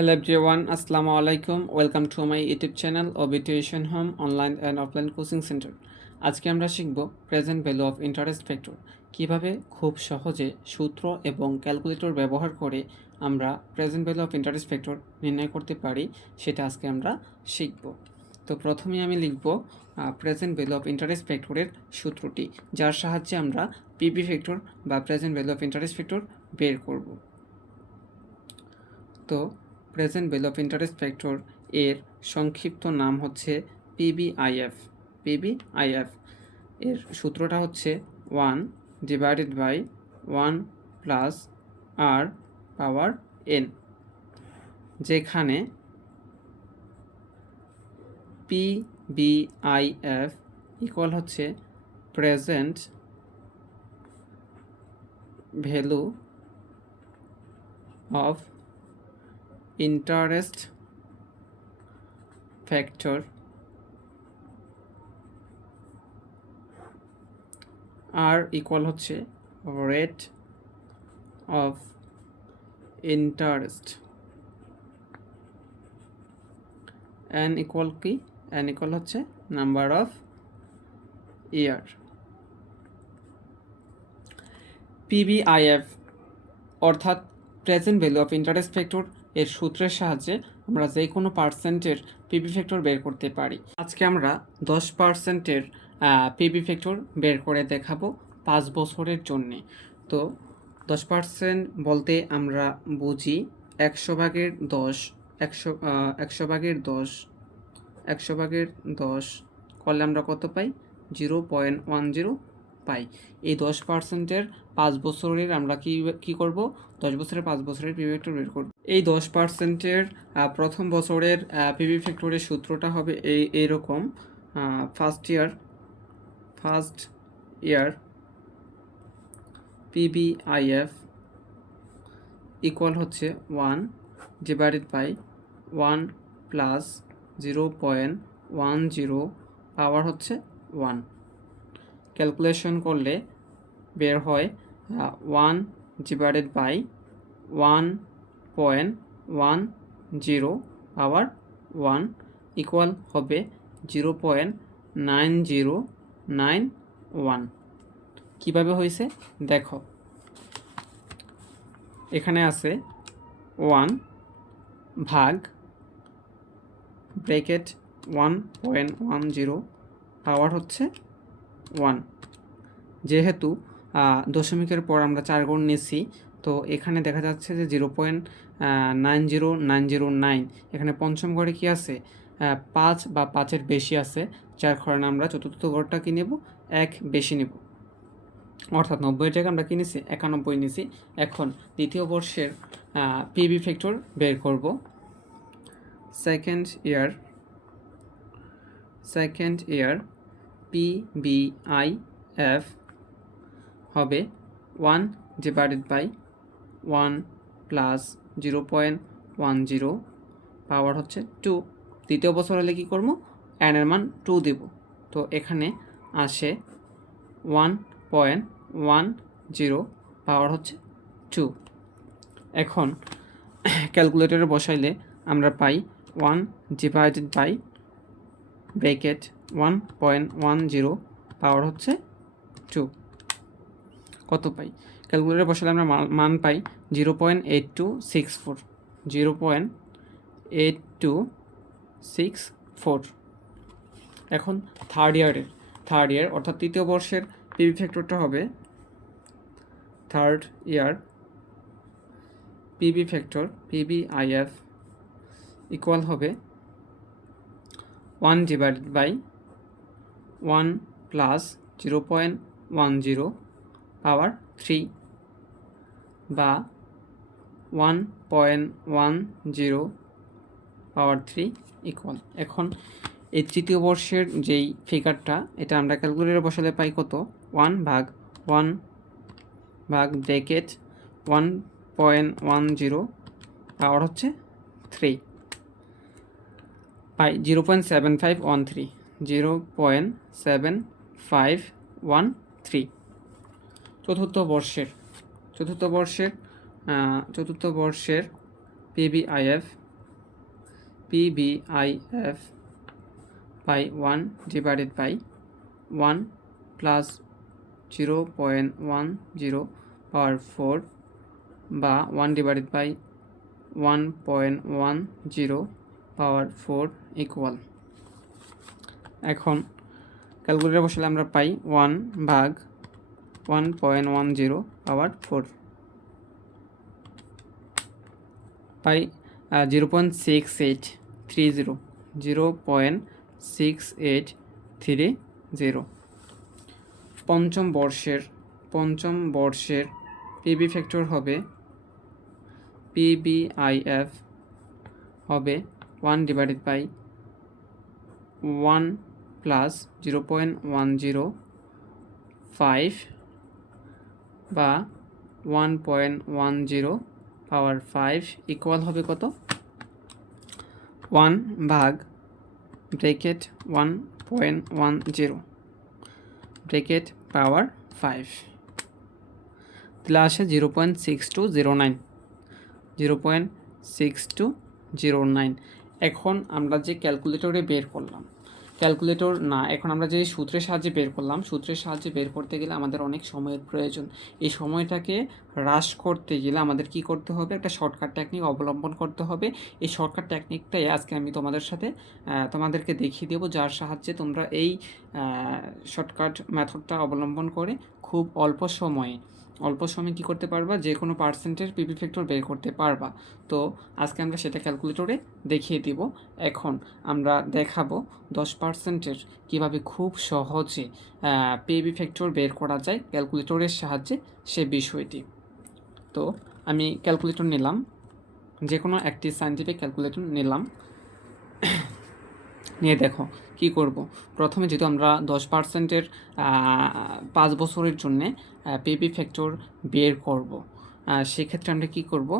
Hello everyone, Assalamu alaikum. Welcome to my YouTube channel Obituation Home Online and Offline Coaching Center. আজকে আমরা শিখব present value of interest factor কীভাবে খুব সহজে সূত্র এবং ক্যালকুলেটর ব্যবহার করে আমরা present value of interest factor নির্ণয় করতে পারি সেটা আজকে আমরা শিখব তো প্রথমে আমি লিখব প্রেজেন্ট ভ্যালু অফ ইন্টারেস্ট ফ্যাক্টরের সূত্রটি যার সাহায্যে আমরা পিপি ফ্যাক্টর বা present value of interest factor বের করব তো present value of interest factor এর সংক্ষিপ্ত নাম হচ্ছে পিবিআইএফ পিবিআইএফ এর সূত্রটা হচ্ছে one divided by one plus R power N যেখানে পিবিআইএফ ইকুয়াল হচ্ছে present value of interest factor. R equal হচ্ছে rate of interest N equal কি? এন ইকুয়াল হচ্ছে নাম্বার অফ ইয়ার পিবিআইএফ অর্থাৎ present value of interest factor এর সূত্রের সাহায্যে আমরা যে কোনো পার্সেন্টের পিবি ফ্যাক্টর বের করতে পারি। আজকে আমরা দশ পার্সেন্টের পিবি ফ্যাক্টর বের করে দেখাবো পাঁচ বছরের জন্যে। তো দশ পার্সেন্ট বলতে আমরা বুঝি একশো ভাগের দশ, একশো একশো ভাগের দশ, একশো ভাগের দশ, করলে আমরা কত পাই? Zero point one zero. পাই। এই দশ পার্সেন্টের পাঁচ বছরের আমরা কি কি করব? দশ বছরের পাঁচ বছরের পিভি ফ্যাক্টর বের করব। এই দশ পার্সেন্টের প্রথম বছরের পিভি ফ্যাক্টরের সূত্রটা হবে এই, এইরকম। First year first year PVIF equal হচ্ছে one divided by one plus zero point one zero power হচ্ছে ওয়ান ক্যালকুলেশন করলে বের হয় one divided by one point one zero power one equal হবে zero point nine zero nine one কীভাবে হয়েছে? দেখো, এখানে আছে ওয়ান ভাগ bracket one point one zero power হচ্ছে ওয়ান যেহেতু দশমিকের পর আমরা চার গুণ নিচ্ছি, তো এখানে দেখা যাচ্ছে যে zero point nine zero nine zero nine. এখানে পঞ্চম ঘরে কি আছে? পাঁচ বা পাঁচের বেশি আছে, যার কারণে আমরা চতুর্থ ঘরটা কি নেব? এক বেশি নেব। অর্থাৎ নব্বই টাকা আমরা কিনেছি একানব্বই নিয়েছি এখন দ্বিতীয় বর্ষের পিবি ফ্যাক্টর বের করব। Second year second year PVIF হবে one divided by one plus zero point one zero power হচ্ছে টু। দ্বিতীয় বছর হলে কী করব? এনের মান টু দেব। তো এখানে আসে one point one zero power হচ্ছে টু। এখন ক্যালকুলেটরে বসাইলে আমরা পাই one divided by bracket one point one zero power হচ্ছে টু। কত পাই? ক্যালকুলেটরে বসালে আমরা মান পাই zero point eight two six four. Zero point eight two six four. এখন থার্ড ইয়ারের থার্ড ইয়ার অর্থাৎ তৃতীয় বর্ষের পিবি ফ্যাক্টরটা হবে third year PV factor PVIF equal হবে one divided by one plus zero point one zero power three বা one point one zero power three equal এখন এই তৃতীয় বর্ষের যেই ফিগারটা এটা আমরা ক্যালকুলেটরে বসালে পাই কত? ওয়ান ভাগ ওয়ান ভাগ bracket one point one zero power হচ্ছে থ্রি পাই zero point seven five one three. Zero point seven five one three. চতুর্থ বর্ষের চতুর্থ বর্ষের চতুর্থ বর্ষের PBIF P B I F by one divided by one plus zero point one zero power four বা one divided by one point one zero power four equal এখন calculator বসালে আমরা পাই ওয়ান ভাগ one point one zero power four পাই zero point six eight three zero zero point six eight three zero পঞ্চম বর্ষের পঞ্চম বর্ষের পিবি ফ্যাক্টর হবে পিবিআইএফ হবে one divided by one plus zero point one zero five বা one point one zero power five equal হবে কত? One ভাগ bracket one point one zero bracket power five তাহলে আসে zero point six two zero nine zero point six two zero nine এখন আমরা যে ক্যালকুলেটরে বের করলাম ক্যালকুলেটর না, এখন আমরা যে সূত্রের সাহায্যে বের করলাম, সূত্রের সাহায্যে বের করতে গেলে আমাদের অনেক সময়ের প্রয়োজন। এই সময়টাকে হ্রাস করতে গেলে আমাদের কি করতে হবে? একটা শর্টকাট টেকনিক অবলম্বন করতে হবে। এই শর্টকাট টেকনিকটাই আজকে আমি তোমাদের সাথে তোমাদেরকে দেখিয়ে দেবো, যার সাহায্যে তোমরা এই শর্টকাট মেথডটা অবলম্বন করে খুব অল্প সময়ে অল্প সময়ে কী করতে পারবা? যে কোনো পার্সেন্টের পিপি ফ্যাক্টর বের করতে পারবা। তো আজকে আমরা সেটা ক্যালকুলেটরে দেখিয়ে দিব। এখন আমরা দেখাবো দশ পার্সেন্টের কীভাবে খুব সহজে পিবি ফ্যাক্টর বের করা যায় ক্যালকুলেটরের সাহায্যে সে বিষয়টি। তো আমি ক্যালকুলেটর নিলাম। যে কোনো একটি সাইন্টিফিক ক্যালকুলেটর নিলাম। নিয়ে দেখো, কি করব? প্রথমে যেহেতু আমরা দশ পার্সেন্টের পাঁচ বছরের জন্যে পিপি ফ্যাক্টর বের করব। সেক্ষেত্রে আমরা কি করব?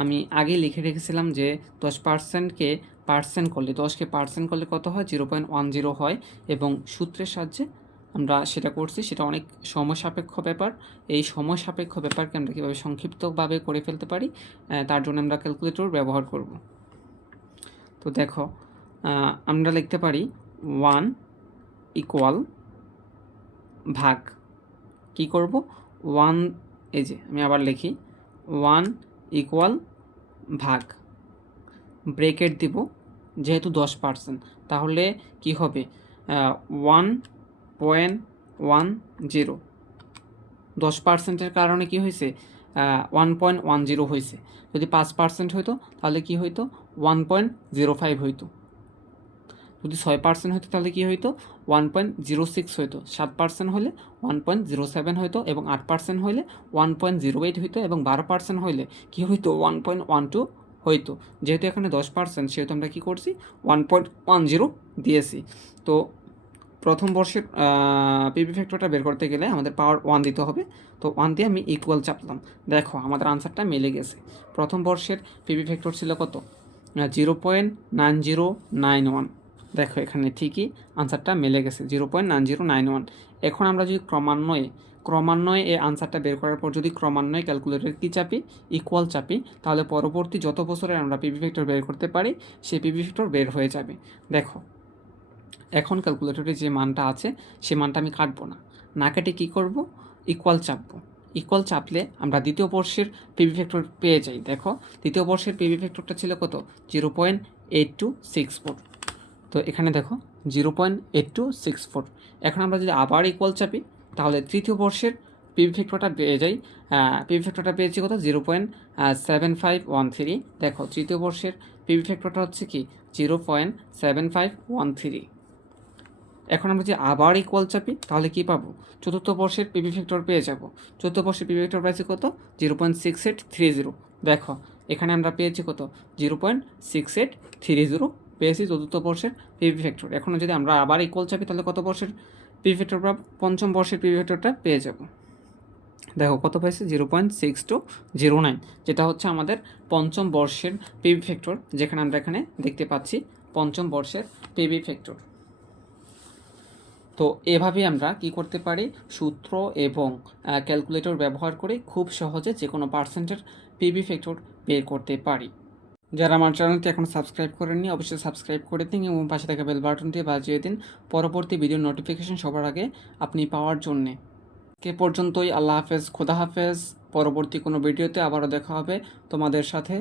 আমি আগে লিখে রেখেছিলাম যে দশ পার্সেন্টকে পার্সেন্ট করলে, দশকে পার্সেন্ট করলে কত হয়? জিরো পয়েন্ট ওয়ান জিরো হয় এবং সূত্রের সাহায্যে আমরা সেটা করছি। সেটা অনেক সময় সাপেক্ষ ব্যাপার। এই সময় সাপেক্ষ ব্যাপারকে আমরা কীভাবে সংক্ষিপ্তভাবে করে ফেলতে পারি? তার জন্য আমরা ক্যালকুলেটর ব্যবহার করব। তো দেখো আমরা লিখতে পারি ওয়ান ইকুয়াল ভাগ, কি করব? ওয়ান এই যে, আমি আবার লিখি ওয়ান ইকুয়াল ভাগ, ব্রেকেট দিব, যেহেতু দশ পার্সেন্ট তাহলে কি হবে? ওয়ান পয়েন্ট ওয়ান জিরো দশ পার্সেন্টের কারণে কি হয়েছে? ওয়ান পয়েন্ট ওয়ান জিরো হয়েছে, যদি পাঁচ পার্সেন্ট হইতো, তাহলে কি হইতো? ওয়ান পয়েন্ট জিরো ফাইভ হইতো। যদি ছয় পার্সেন্ট হতো তাহলে কী হইতো? ওয়ান পয়েন্ট জিরো সিক্স হইতো। সাত পার্সেন্ট হলে ওয়ান পয়েন্ট জিরো সেভেন হইতো এবং আট পার্সেন্ট হইলে ওয়ান পয়েন্ট জিরো এইট হইতো এবং বারো পার্সেন্ট হইলে কী হইতো? ওয়ান পয়েন্ট ওয়ান টু হইতো। যেহেতু এখানে দশ পার্সেন্ট সেহেতু আমরা কী করছি? ওয়ান পয়েন্ট ওয়ান জিরো দিয়েছি। তো প্রথম বর্ষের পিপি ফ্যাক্টরটা বের করতে গেলে আমাদের পাওয়ার ওয়ান দিতে হবে। তো ওয়ান দিয়ে আমি ইকুয়াল চাপলাম। দেখো, আমাদের আনসারটা মিলে গেছে। প্রথম বর্ষের পিপি ফ্যাক্টর ছিল কত? Zero point nine zero nine one দেখো এখানে ঠিকই আনসারটা মিলে গেছে zero point nine zero nine one এখন আমরা যদি ক্রমান্বয়ে ক্রমান্বয়ে এই আনসারটা বের করার পর যদি ক্রমান্বয়ে ক্যালকুলেটর কী চাপি? ইকুয়াল চাপি, তাহলে পরবর্তী যত বছরে আমরা পিভি ফ্যাক্টর বের করতে পারি, সেই পিভি ফ্যাক্টর বের হয়ে যাবে। দেখো, এখন ক্যালকুলেটরে যে মানটা আছে, সে মানটা আমি কাটবো না। না কেটে কী করব? ইকুয়াল চাপবো। ইকুয়াল চাপলে আমরা দ্বিতীয় বর্ষের পিভি ফ্যাক্টর পেয়ে যাই। দেখো, দ্বিতীয় বর্ষের পিভি ফ্যাক্টরটা ছিল কত? Zero point eight two six four তো এখানে দেখো zero point eight two six four এখন আমরা যদি আবার ইকুয়াল চাপি, তাহলে তৃতীয় বর্ষের পিভি ফ্যাক্টরটা পেয়ে যাই। পিভি ফ্যাক্টরটা পেয়েছি কত? Zero point seven five one three দেখো, তৃতীয় বর্ষের পিভি ফ্যাক্টরটা হচ্ছে কি? Zero point seven five one three. এখন আমরা যদি আবার ইকুয়াল চাপি, তাহলে কি পাবো? চতুর্থ বর্ষের পিভি ফ্যাক্টর পেয়ে যাব। চতুর্থ বর্ষের পিভি ফ্যাক্টর পেয়েছি কত? Zero point six eight three zero. দেখো, এখানে আমরা পেয়েছি কত? Zero point six eight three zero. পেয়েছি চতুর্থ বর্ষের পিভি ফ্যাক্টর এখনও যদি আমরা আবার ইকুয়াল চাপি, তাহলে কত বর্ষের পিভি ফ্যাক্টর বা পঞ্চম বর্ষের পিভি ফ্যাক্টরটা পেয়ে যাব? দেখো, কত পাইছে zero point six two zero nine যেটা হচ্ছে আমাদের পঞ্চম বর্ষের পিভি ফ্যাক্টর যেখানে আমরা এখানে দেখতে পাচ্ছি পঞ্চম বর্ষের পিভি ফ্যাক্টর তো এভাবে আমরা কি করতে পারি? সূত্র এবং ক্যালকুলেটর ব্যবহার করে খুব সহজে যে কোনো পার্সেন্টের পিবি ফ্যাক্টর বের করতে পারি। যারা আমার চ্যানেলটি এখন সাবস্ক্রাইব করেননি, অবশ্যই সাবস্ক্রাইব করে দিন এবং পাশে থাকা বেল বাটনটি বাজিয়ে দিন। পরবর্তী ভিডিও নোটিফিকেশন সবার আগে আপনি পাওয়ার জন্যে। কে পর্যন্তই, আল্লাহ হাফেজ, খোদা হাফেজ। পরবর্তী কোনো ভিডিওতে আবারও দেখা হবে তোমাদের সাথে।